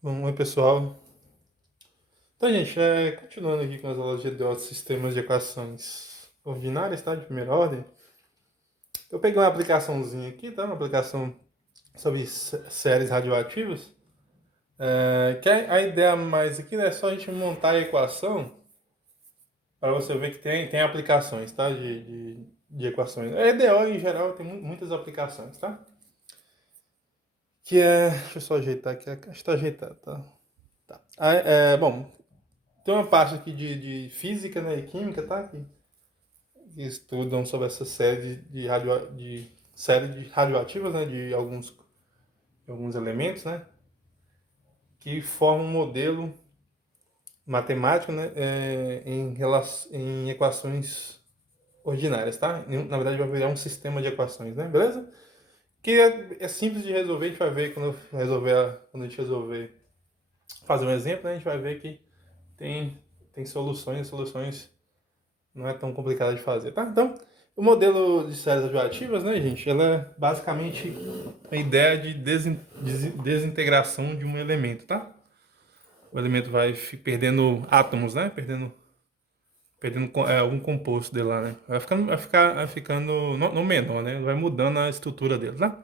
Bom, oi pessoal. Então, gente, continuando aqui com as aulas de sistemas de equações ordinárias, tá? De primeira ordem. Eu peguei uma aplicaçãozinha aqui, tá? Uma aplicação sobre séries radioativas. Que a ideia mais aqui, né, é só a gente montar a equação para você ver que tem aplicações, tá? De equações. A EDO, em geral, tem muitas aplicações, tá? Deixa eu só ajeitar aqui. Acho que está ajeitado, tá? Tá. Bom, tem uma parte aqui de física, né, e química, tá? Que estudam sobre essa série de série de radioativas, né, de alguns elementos, né, que formam um modelo matemático, né, em equações ordinárias, tá? Na verdade, vai virar um sistema de equações, né, beleza? Que é simples de resolver, a gente vai ver quando a gente resolver fazer um exemplo, né, a gente vai ver que tem, tem soluções, soluções não é tão complicado de fazer, tá? Então, o modelo de séries radioativas, né, gente, ela é basicamente a ideia de desintegração de um elemento, tá? O elemento vai perdendo átomos, né? Perdendo algum composto dele lá, né? Vai ficando não menor, né? Vai mudando a estrutura dele, tá?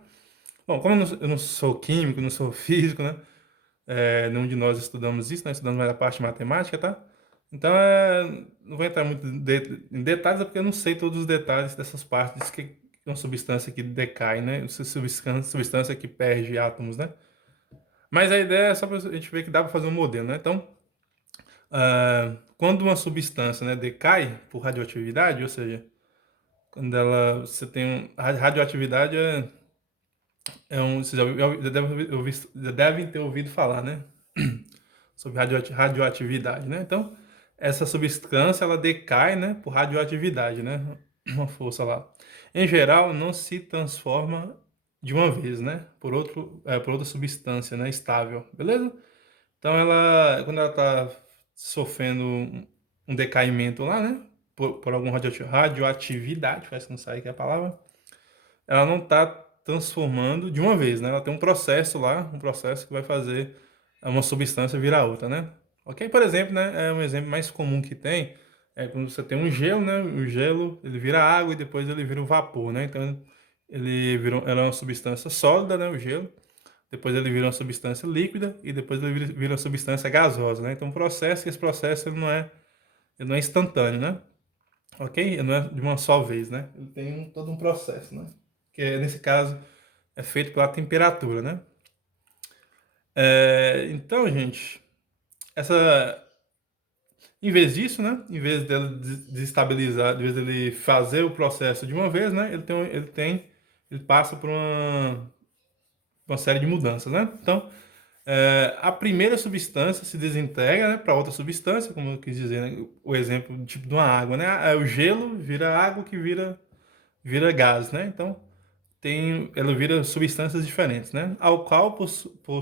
Bom, como eu não sou químico, não sou físico, né? Nenhum de nós estudamos isso, né? Estudamos mais a parte matemática, tá? Então, não vou entrar muito em detalhes, é porque eu não sei todos os detalhes dessas partes que é uma substância que decai, né? Substância que perde átomos, né? Mas a ideia é só para a gente ver que dá para fazer um modelo, né? Então, quando uma substância, né, decai por radioatividade, ou seja, quando você tem radioatividade vocês já devem ter ouvido falar, né? Sobre radioatividade, né? Então, essa substância ela decai, né, por radioatividade, né? Uma força lá. Em geral, não se transforma de uma vez, né, por outra substância, né, estável, beleza? Então, quando ela está sofrendo um decaimento lá, né, por alguma radioatividade, faz que não sai aqui a palavra, ela não está transformando de uma vez, né? Ela tem um processo lá, um processo que vai fazer uma substância virar outra, né? Ok? Por exemplo, né? É um exemplo mais comum que tem é quando você tem um gelo, né? O gelo ele vira água e depois ele vira o vapor, né? Então ela é uma substância sólida, né? O gelo. Depois ele vira uma substância líquida e depois ele vira uma substância gasosa, né? Então, esse processo ele não é instantâneo, né? Ok? Ele não é de uma só vez, né? Ele tem todo um processo, né? Que nesse caso é feito pela temperatura, né? Então, gente, essa, em vez disso, né? Em vez dela desestabilizar, em vez dele fazer o processo de uma vez, né? Ele passa por uma série de mudanças, né? Então, a primeira substância se desintegra, né, para outra substância, como eu quis dizer, né? O exemplo tipo de uma água, né? O gelo vira água que vira gás, né? Então, ela vira substâncias diferentes, né? Ao qual, por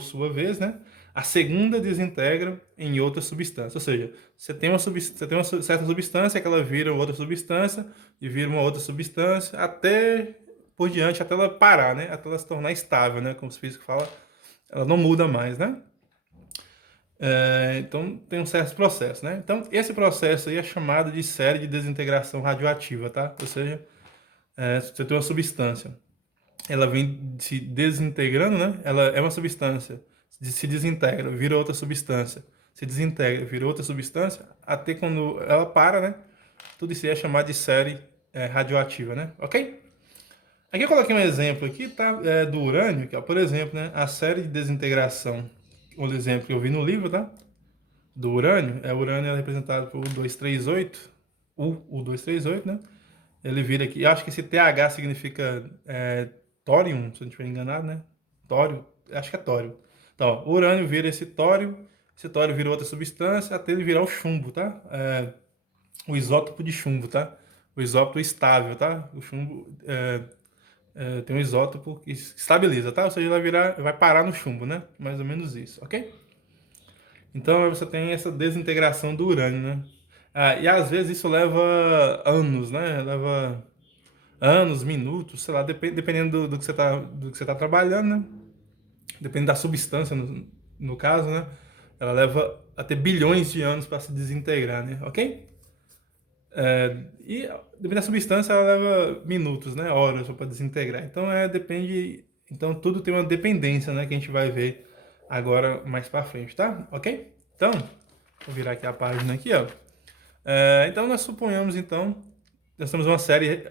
sua vez, né, a segunda desintegra em outra substância. Ou seja, você tem uma certa substância que ela vira outra substância e vira uma outra substância até por diante, até ela parar, né? Até ela se tornar estável, né? Como os físicos falam, ela não muda mais, né? Então, tem um certo processo, né? Então, esse processo aí é chamado de série de desintegração radioativa, tá? Ou seja, você tem uma substância ela vem se desintegrando, né? Ela é uma substância, se desintegra, vira outra substância, se desintegra, vira outra substância, até quando ela para, né? Tudo isso aí é chamado de série radioativa, né? Ok? Aqui eu coloquei um exemplo aqui, tá? Do urânio, que é, por exemplo, né? A série de desintegração, o exemplo que eu vi no livro, tá? Do urânio, o urânio é representado por U238, U238, né? Ele vira aqui. Eu acho que esse TH significa tórium, se eu não estiver enganado, né? Tório, acho que é tório. Então, ó, o urânio vira esse tório vira outra substância, até ele virar o chumbo, tá? O isótopo de chumbo, tá? O isótopo estável, tá? O chumbo tem um isótopo que estabiliza, tá? Ou seja, vai parar no chumbo, né? Mais ou menos isso, ok? Então você tem essa desintegração do urânio, né? E às vezes isso leva anos, né? Leva anos, minutos, sei lá, dependendo do que você tá trabalhando, né? Depende da substância no caso, né? Ela leva até bilhões de anos para se desintegrar, né? Ok? E dependendo da substância, ela leva minutos, né? Horas para desintegrar. Então, depende. Então, tudo tem uma dependência, né? Que a gente vai ver agora mais para frente, tá? Ok? Então, vou virar aqui a página aqui, ó. Então, nós suponhamos, então, nós temos uma série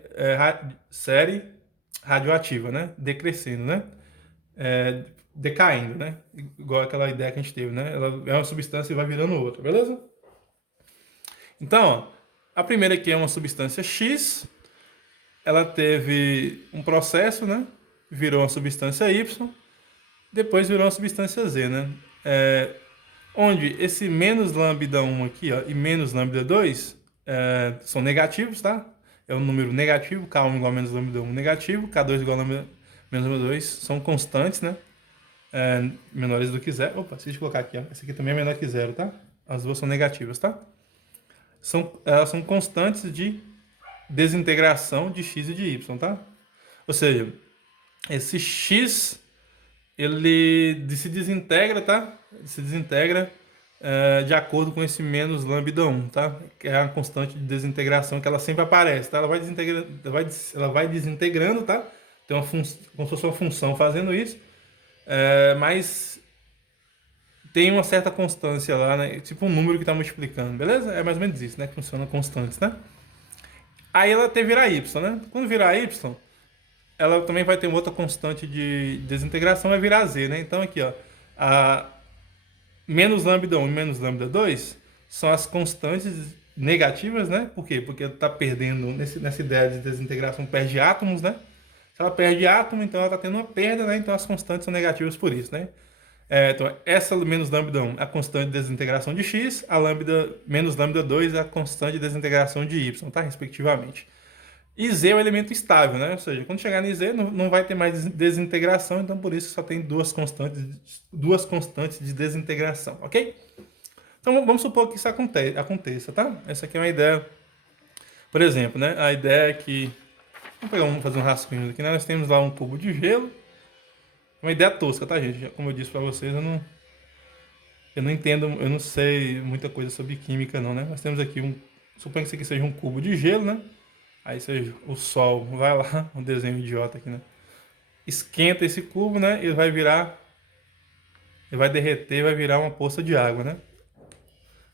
radioativa, né? Decrescendo, né? Decaindo, né? Igual aquela ideia que a gente teve, né? Ela é uma substância e vai virando outra, beleza? Então, ó, a primeira aqui é uma substância X, ela teve um processo, né? Virou uma substância Y, depois virou uma substância Z, né? Onde esse menos lambda 1 aqui, ó, e menos lambda 2 são negativos, tá? É um número negativo, K1 igual a menos lambda 1 negativo, K2 igual a menos lambda 2 são constantes, né? Menores do que zero. Opa, esqueci de colocar aqui, ó. Esse aqui também é menor que zero, tá? As duas são negativas, tá? Elas são constantes de desintegração de x e de y, tá? Ou seja, esse x ele se desintegra, tá? Se desintegra de acordo com esse menos lambda 1, tá? Que é a constante de desintegração que ela sempre aparece, tá? Ela vai desintegrando, tá? Tem como se fosse uma função fazendo isso, mas tem uma certa constância lá, né? Tipo um número que está multiplicando, beleza? É mais ou menos isso, né? Que funciona constantes, né? Aí ela até virar y, né? Quando virar y, ela também vai ter uma outra constante de desintegração, vai virar z, né? Então aqui, ó, a menos lambda 1 e menos lambda 2 são as constantes negativas, né? Por quê? Porque ela está perdendo, nessa ideia de desintegração, perde átomos, né? Se ela perde átomo, então ela está tendo uma perda, né? Então as constantes são negativas por isso, né? Então, essa menos lambda 1 é a constante de desintegração de x, a menos lambda 2 é a constante de desintegração de y, tá? Respectivamente. E z é o elemento estável, né? Ou seja, quando chegar em z não vai ter mais desintegração, então por isso só tem duas constantes de desintegração, ok? Então vamos supor que isso aconteça, tá? Essa aqui é uma ideia, por exemplo, né? A ideia é que, vamos fazer um rascunho aqui, né? Nós temos lá um cubo de gelo, uma ideia tosca, tá, gente? Como eu disse para vocês, eu não entendo, eu não sei muita coisa sobre química, não, né? Nós temos aqui suponho que isso aqui seja um cubo de gelo, né? Aí seja o Sol vai lá, um desenho idiota aqui, né? Esquenta esse cubo, né? Ele vai derreter, vai virar uma poça de água, né?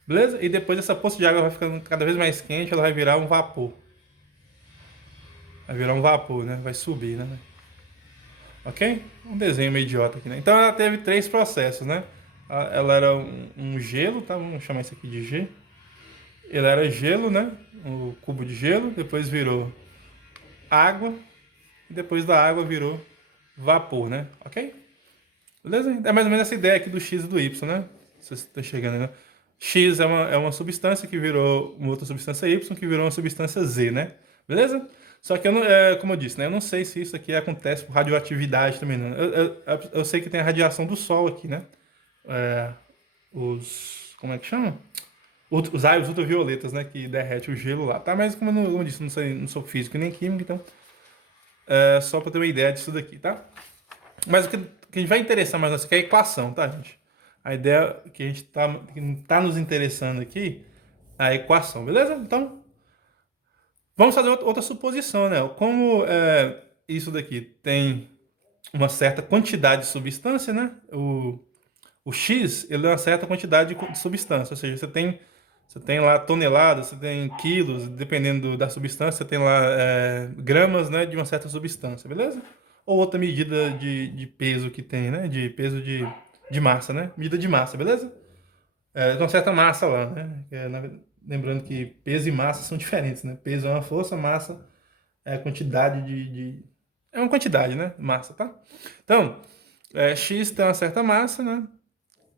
Beleza? E depois essa poça de água vai ficando cada vez mais quente, ela vai virar um vapor. Vai virar um vapor, né? Vai subir, né? Ok? Um desenho meio idiota aqui, né? Então ela teve 3 processos, né? Ela era um gelo, tá? Vamos chamar isso aqui de G. Ele era gelo, né? O cubo de gelo, depois virou água, e depois da água virou vapor, né? Ok? Beleza? É mais ou menos essa ideia aqui do X e do Y, né? Se você está chegando, né? X é uma substância que virou uma outra substância Y, que virou uma substância Z, né? Beleza? Só que, como eu disse, né? Eu não sei se isso aqui acontece por radioatividade também, não. Eu sei que tem a radiação do Sol aqui, né? Como é que chama? Os raios ultravioletas, né? Que derrete o gelo lá, tá? Mas como eu disse, não sou físico nem químico, então... só para ter uma ideia disso daqui, tá? Mas o que a gente vai interessar mais nessa aqui é a equação, tá, gente? A ideia que a gente tá nos interessando aqui é a equação, beleza? Então, vamos fazer outra suposição, né? Como isso daqui tem uma certa quantidade de substância, né? O X, ele é uma certa quantidade de substância, ou seja, você tem lá toneladas, você tem quilos, dependendo da substância, você tem lá gramas, né, de uma certa substância, beleza? Ou outra medida de peso que tem, né? De peso de massa, né? Medida de massa, beleza? De uma certa massa lá, né? Lembrando que peso e massa são diferentes, né? Peso é uma força, massa é a quantidade é uma quantidade, né? Massa, tá? Então, X tem uma certa massa, né?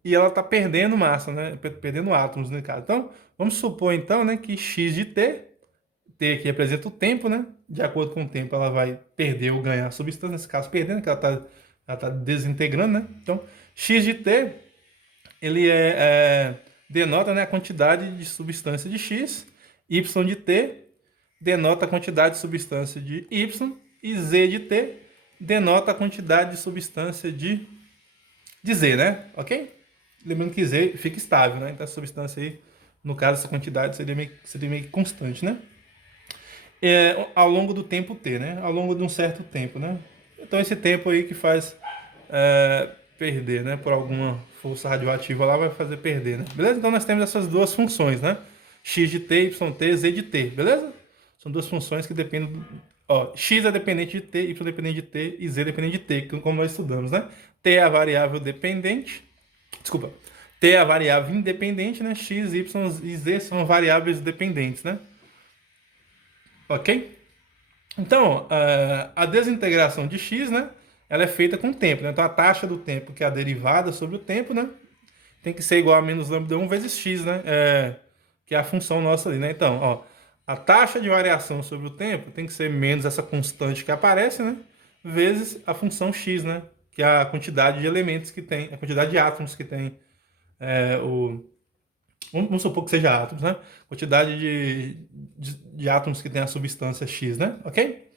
E ela está perdendo massa, né? Perdendo átomos, no caso. Então, vamos supor, então, né, que x de t aqui representa o tempo, né? De acordo com o tempo, ela vai perder ou ganhar a substância, nesse caso, perdendo, que ela tá desintegrando, né? Então, x de t, ele denota, né, a quantidade de substância de x, y de t denota a quantidade de substância de y, e z de t denota a quantidade de substância de z, né? Ok? Lembrando que Z fica estável, né? Então essa substância aí, no caso, essa quantidade seria meio que constante, né? Ao longo do tempo T, né? Ao longo de um certo tempo, né? Então esse tempo aí que faz perder, né? Por alguma força radioativa lá vai fazer perder, né? Beleza? Então nós temos essas duas funções, né? X de T, Y de T, Z de T, beleza? São duas funções que dependem ó, X é dependente de T, Y é dependente de T e Z é dependente de T, como nós estudamos, né? T é a variável dependente, desculpa, T é a variável independente, né? X, Y e Z são variáveis dependentes, né? Ok? Então, a desintegração de x, né, ela é feita com o tempo, né? Então, a taxa do tempo, que é a derivada sobre o tempo, né, tem que ser igual a menos lambda 1 vezes x, né, que é a função nossa ali, né? Então, ó, a taxa de variação sobre o tempo tem que ser menos essa constante que aparece, né, vezes a função x, né, que é a quantidade de elementos que tem, a quantidade de átomos que tem o... Vamos supor que seja átomos, né? Quantidade de átomos que tem a substância X, né? Ok?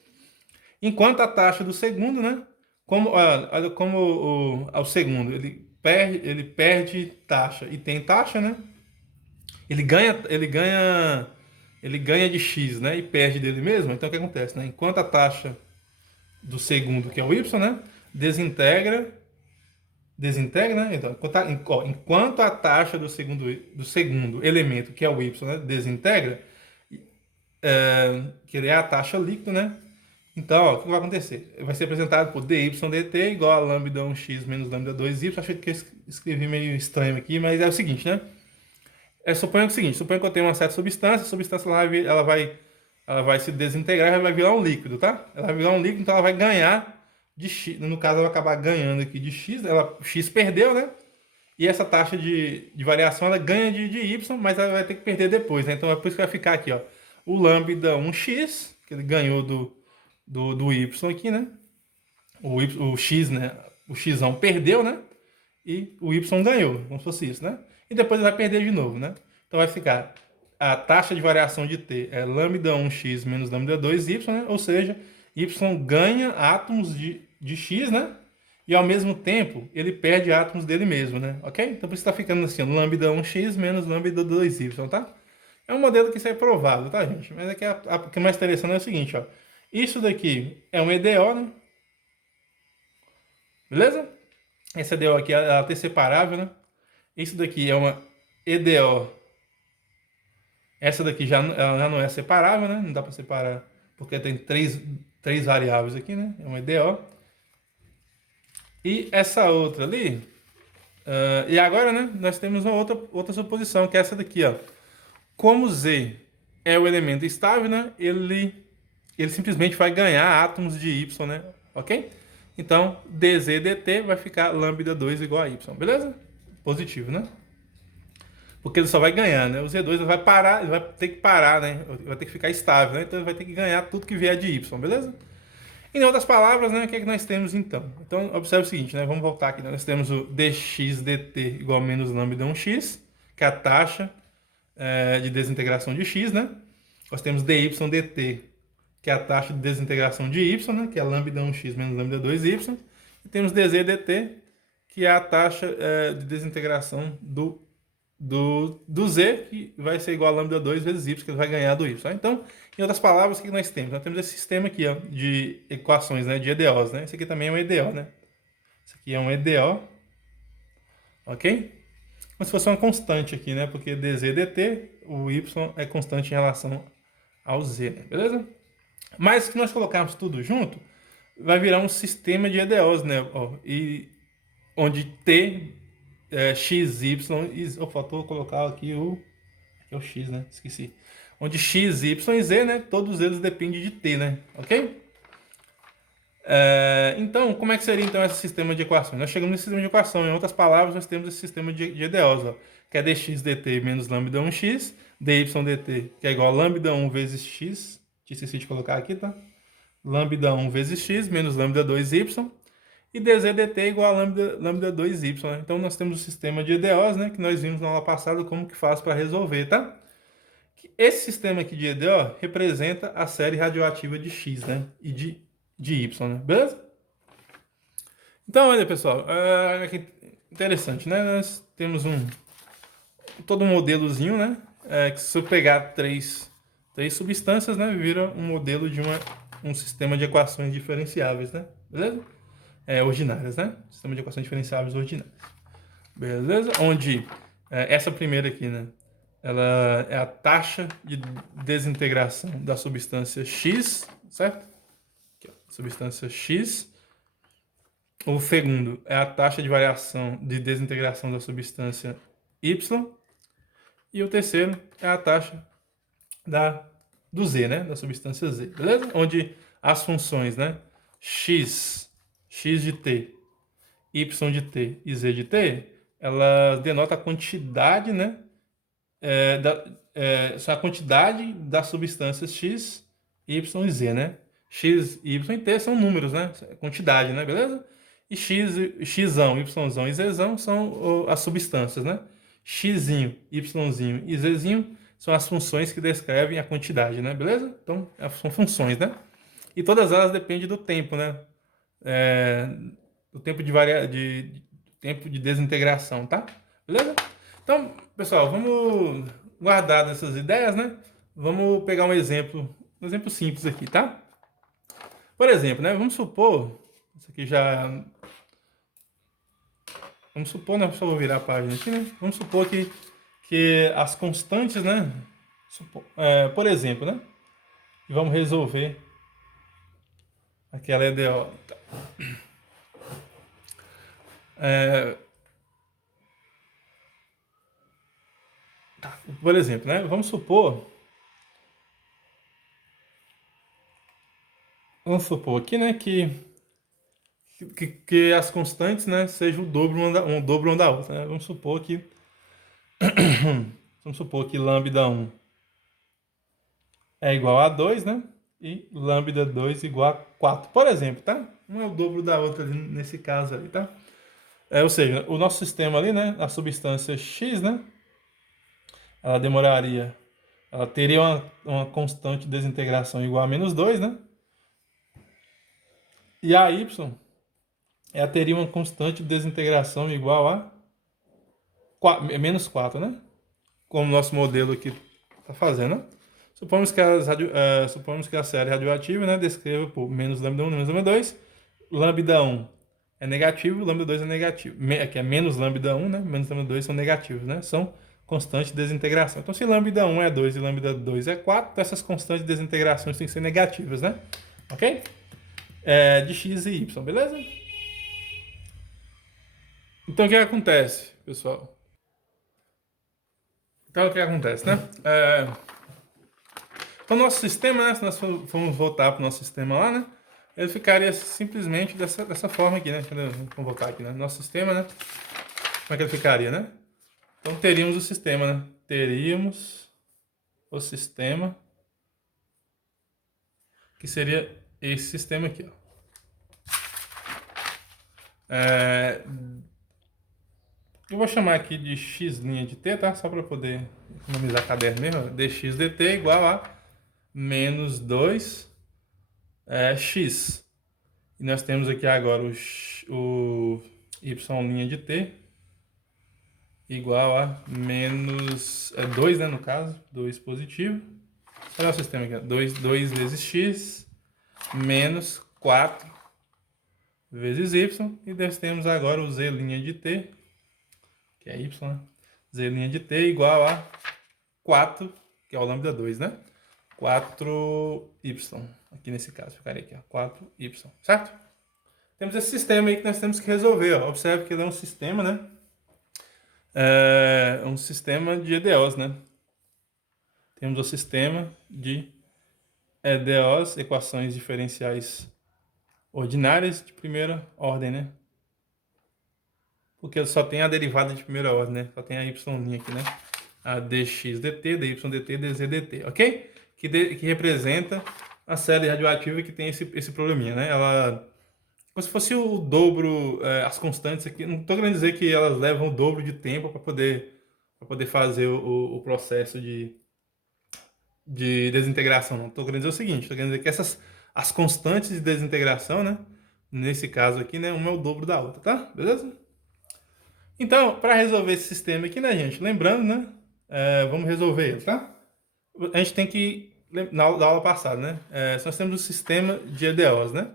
Enquanto a taxa do segundo, né? Olha como o segundo, ele perde taxa e tem taxa, né? Ele ganha de X, né? E perde dele mesmo. Então o que acontece, né? Enquanto a taxa do segundo, que é o Y, né? Desintegra, né? Então, enquanto a taxa do segundo elemento, que é o Y, né, desintegra, que ele é a taxa líquida, né? Então, ó, o que vai acontecer? Vai ser apresentado por dy dt igual a lambda 1x menos lambda 2y. Achei que eu escrevi meio estranho aqui, mas é o seguinte, né? Suponha o seguinte, suponha que eu tenho uma certa substância, a substância ela vai se desintegrar e vai virar um líquido, tá? Ela vai virar um líquido, então ela vai ganhar de x, no caso ela vai acabar ganhando aqui de x, x perdeu, né? E essa taxa de variação ela ganha de y, mas ela vai ter que perder depois, né? Então é por isso que vai ficar aqui, ó, o lambda 1x, que ele ganhou do y aqui, né? O x, né? O x perdeu, né? E o y ganhou, como se fosse isso, né? E depois ele vai perder de novo, né? Então vai ficar a taxa de variação de t é lambda 1x menos lambda 2y, né? Ou seja, y ganha átomos de x, né? E ao mesmo tempo ele perde átomos dele mesmo, né? Ok? Então por isso está ficando assim, lambda 1x menos lambda 2y, tá? É um modelo que isso é provável, tá, gente? Mas aqui o que é mais interessante é o seguinte, ó. Isso daqui é um EDO, né? Beleza? Essa EDO aqui, ela tem separável, né? Isso daqui é uma EDO. Essa daqui ela já não é separável, né? Não dá para separar, porque tem três variáveis aqui, né? É uma EDO. E essa outra ali... e agora, né? Nós temos uma outra suposição, que é essa daqui, ó. Como Z é o elemento estável, né? Ele simplesmente vai ganhar átomos de Y, né? Ok? Então, dz dt vai ficar lambda 2 igual a Y, beleza? Positivo, né? Porque ele só vai ganhar, né? O Z2 ele vai parar, ele vai ter que parar, né? Vai ter que ficar estável, né? Então ele vai ter que ganhar tudo que vier de Y, beleza? Em outras palavras, né? O que é que nós temos então? Então, observe o seguinte, né? Vamos voltar aqui, né? Nós temos o dx dt igual a menos lambda 1x, que é a taxa de desintegração de x, né? Nós temos dy dt, que é a taxa de desintegração de y, né? Que é lambda 1x menos lambda 2y. E temos dz dt, que é a taxa de desintegração do z, que vai ser igual a lambda 2 vezes y, que ele vai ganhar do y. Tá? Então, em outras palavras, o que nós temos? Nós temos esse sistema aqui, ó, de equações, né? De EDOs, né? Esse aqui também é um EDO, né? Esse aqui é um EDO, ok? Como se fosse uma constante aqui, né? Porque dz dt, o y é constante em relação ao z, né? Beleza? Mas se nós colocarmos tudo junto, vai virar um sistema de EDOs, né? Ó, e onde t, x, y... faltou colocar aqui aqui é o x, né? Esqueci. Onde x, y e z, né? Todos eles dependem de t, né? Ok? Então, como é que seria então esse sistema de equações? Nós chegamos nesse sistema de equação. Em outras palavras, nós temos esse sistema de EDOs, ó, que é dx dt menos lambda 1x, dy dt, que é igual a lambda 1 vezes x. Esqueci de colocar aqui, tá? Lambda 1 vezes x menos lambda 2y. E dz dt é igual a lambda 2y. Né? Então, nós temos o sistema de EDOs, né? Que nós vimos na aula passada como que faz para resolver, tá? Esse sistema aqui de EDO representa a série radioativa de x, né? E de y, né? Beleza? Então, olha, pessoal, interessante, né? Nós temos todo um modelozinho, né? Que se eu pegar três substâncias, né? Vira um modelo de um sistema de equações diferenciáveis, né? Beleza? Ordinárias, né? Sistema de equações diferenciáveis ordinárias. Beleza? Onde essa primeira aqui, né? Ela é a taxa de desintegração da substância X, certo? Aqui, ó, substância X. O segundo é a taxa de variação de desintegração da substância Y. E o terceiro é a taxa do Z, né? Da substância Z, beleza? Onde as funções, né? X de T, Y de T e Z de T, ela denota a quantidade, né? A quantidade das substâncias X, Y e Z, né? X, Y e T são números, né? Quantidade, né? Beleza? E Xão, Yzão e Zão são as substâncias, né? Xzinho, Yzinho e Zzinho são as funções que descrevem a quantidade, né? Beleza? Então, são funções, né? E todas elas dependem do tempo, né? Do tempo tempo de desintegração, tá? Beleza? Então, pessoal, vamos guardar dessas ideias, né? Vamos pegar um exemplo simples aqui, tá? Por exemplo, né? Vamos supor, isso aqui já... Vamos supor, né? Só vou virar a página aqui, né? Vamos supor que as constantes, né? Por exemplo, né? E vamos resolver aquela EDO. Por exemplo, né? Vamos supor aqui, né, que as constantes, né, sejam o dobro uma da outra, né? Vamos supor que lambda 1 é igual a 2, né? E lambda 2 igual a 4, por exemplo, tá? Um é o dobro da outra ali, nesse caso ali, tá? Ou seja, o nosso sistema ali, né, a substância X, né, ela teria uma constante de desintegração igual a menos 2, né? E a Y, ela teria uma constante de desintegração igual a menos 4, né? Como o nosso modelo aqui está fazendo, né? Supomos que a série radioativa, né, descreva por menos lambda 1, menos lambda 2. Lambda 1 é negativo, lambda 2 é negativo. Aqui é menos lambda 1, né? Menos lambda 2 são negativos, né? São constantes de desintegração. Então, se lambda 1 é 2 e lambda 2 é 4, então essas constantes de desintegração têm que ser negativas, né? Ok? De x e y, beleza? Então, o que acontece, pessoal? Então, o que acontece, né? Então, nosso sistema, né? Se nós formos voltar para o nosso sistema lá, né? Ele ficaria simplesmente dessa forma aqui, né? Vamos voltar aqui, né? Nosso sistema, né? Como é que ele ficaria, né? Então, teríamos o sistema, né? Teríamos o sistema, que seria esse sistema aqui, ó. Eu vou chamar aqui de x' de t, tá? Só para poder economizar caderno mesmo. Dx dt igual a menos 2 x. E nós temos aqui agora o y' de t igual a menos 2, né, no caso, 2 positivo. Olha o sistema aqui, 2 vezes x menos 4 vezes y. E nós temos agora o z' de t, que é y, né? Z' de t igual a 4, que é o lambda 2, né? 4y. Aqui nesse caso, ficaria aqui, ó, 4y, certo? Temos esse sistema aí que nós temos que resolver, ó. Observe que ele é um sistema, né? É um sistema de EDOs, né? Temos o sistema de EDOs, equações diferenciais ordinárias de primeira ordem, né? Porque só tem a derivada de primeira ordem, né? Só tem a y' aqui, né? A dx dt, dy dt, dz dt, ok? Que representa a série radioativa que tem esse probleminha, né? Ela, como se fosse o dobro, as constantes aqui. Não estou querendo dizer que elas levam o dobro de tempo para poder fazer o processo de desintegração. Não estou querendo dizer o seguinte, estou querendo dizer que as constantes de desintegração, né? Nesse caso aqui, né? Uma é o dobro da outra, tá? Beleza? Então, para resolver esse sistema aqui, né, gente? Lembrando, né? Vamos resolver ele, tá? A gente tem que, da aula passada, né? Nós temos um sistema de EDOs, né?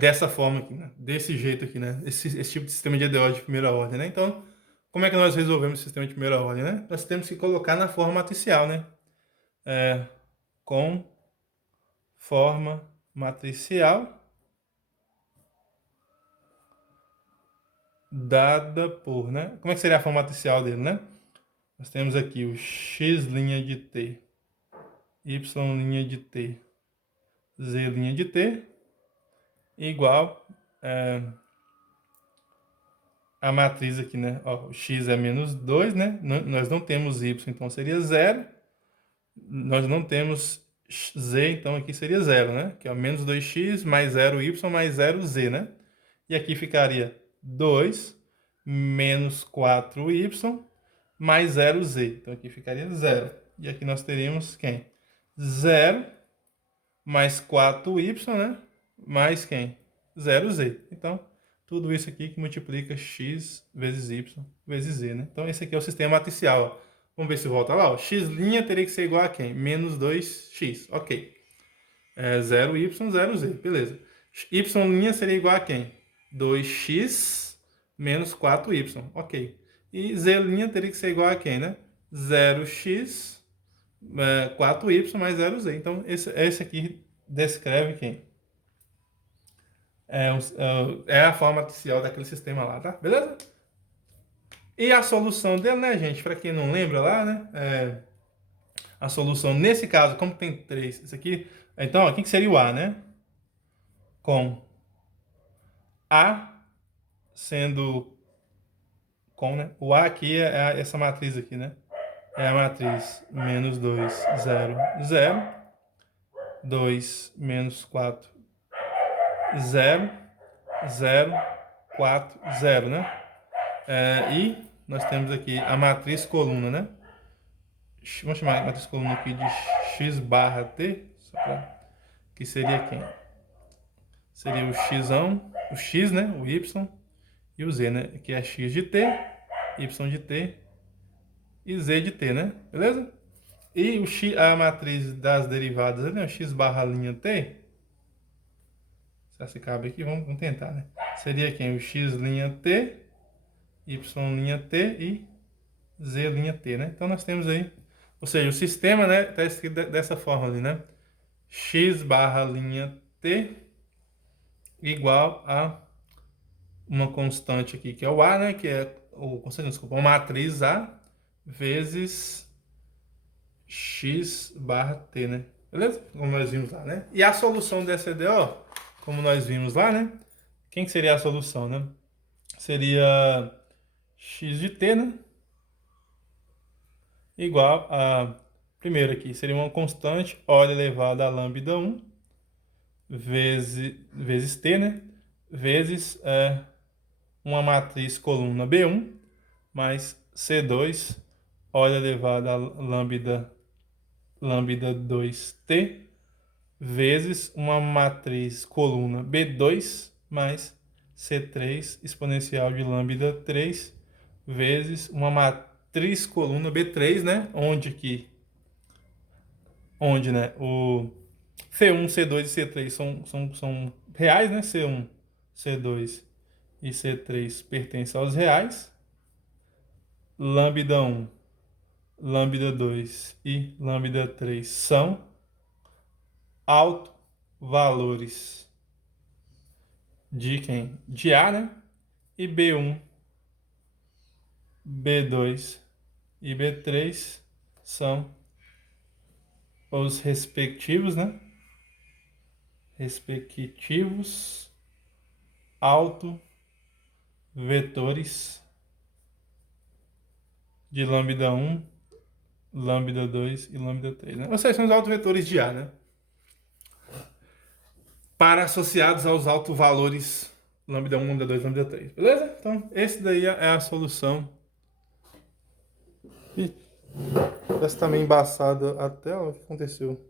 Dessa forma aqui, né? Desse jeito aqui, né? Esse tipo de sistema de EDO de primeira ordem, né? Então, como é que nós resolvemos o sistema de primeira ordem, né? Nós temos que colocar na forma matricial, né? Com forma matricial dada por, né? Como é que seria a forma matricial dele, né? Nós temos aqui o x' de t, y' de t, z' de t, igual a matriz aqui, né? Ó, o x é menos 2, né? Nós não temos y, então seria 0. Nós não temos z, então aqui seria 0, né? Que é o menos 2x mais 0y mais 0z, né? E aqui ficaria 2 menos 4y mais 0z. Então aqui ficaria 0. E aqui nós teríamos quem? 0 mais 4y, né? Mais quem? 0z. Então, tudo isso aqui que multiplica x vezes y vezes z, né? Então, esse aqui é o sistema matricial, ó. Vamos ver se volta lá, ó. X' teria que ser igual a quem? Menos 2x. Ok. 0y, 0z. Beleza. Y' seria igual a quem? 2x menos 4y. Ok. E z' teria que ser igual a quem, né? 0x 4y mais 0z. Então, esse aqui descreve quem? É a forma matricial daquele sistema lá, tá? Beleza? E a solução dele, né, gente? Para quem não lembra lá, né? A solução, nesse caso, como tem três, isso aqui... Então, ó, quem que seria o A, né? Com A sendo... Com, né? O A aqui é essa matriz aqui, né? É a matriz menos 2, 0, 0. 2 menos 4, 0, 0, 4, 0, né? E nós temos aqui a matriz coluna, né? Vamos chamar a matriz coluna aqui de x barra t, que seria quem? Seria o o x, né? O y e o z, né? Que é x de t, y de t e z de t, né? Beleza? E a matriz das derivadas, né? O x barra linha t, se essa cabe aqui, vamos tentar, né? Seria quem? O x' t, y' t e z' t, né? Então nós temos aí, ou seja, o sistema, né, está escrito dessa forma ali, né? X barra linha t igual a uma constante aqui, que é o A, né? Que é desculpa, uma matriz A vezes x barra t, né? Beleza? Como nós vimos lá, né? E a solução dessa EDO, como nós vimos lá, né? Quem que seria a solução, né? Seria x de t, né? Igual a... Primeiro aqui, seria uma constante O elevado a lambda 1 vezes t, né? Vezes uma matriz coluna B1 mais C2 O elevado a lambda 2t vezes uma matriz coluna B2 mais C3 exponencial de lambda 3 vezes uma matriz coluna B3, né? Onde, né? O C1, C2 e C3 são reais, né? C1, C2 e C3 pertencem aos reais. Lambda 1, lambda 2 e lambda 3 são autovalores de quem? De A, né? E B1, B2 e B3 são os respectivos, né? Respectivos autovetores de lambda 1, lambda 2 e lambda 3, né? Ou seja, são os autovetores de A, né? Para associados aos autovalores lambda 1, lambda 2, lambda 3. Beleza? Então, esse daí é a solução. Ih, parece que tá meio embaçada a tela. O que aconteceu?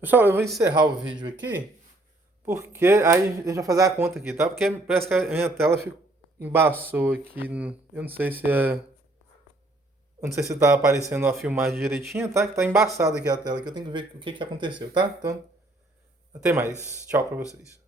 Pessoal, eu vou encerrar o vídeo aqui, Porque aí deixa eu fazer a conta aqui, tá? Porque parece que a minha tela embaçou aqui. Eu não sei se é. Eu não sei se tá aparecendo a filmagem direitinho, tá? Que tá embaçada aqui a tela, que eu tenho que ver o que que aconteceu, tá? Então, até mais. Tchau pra vocês.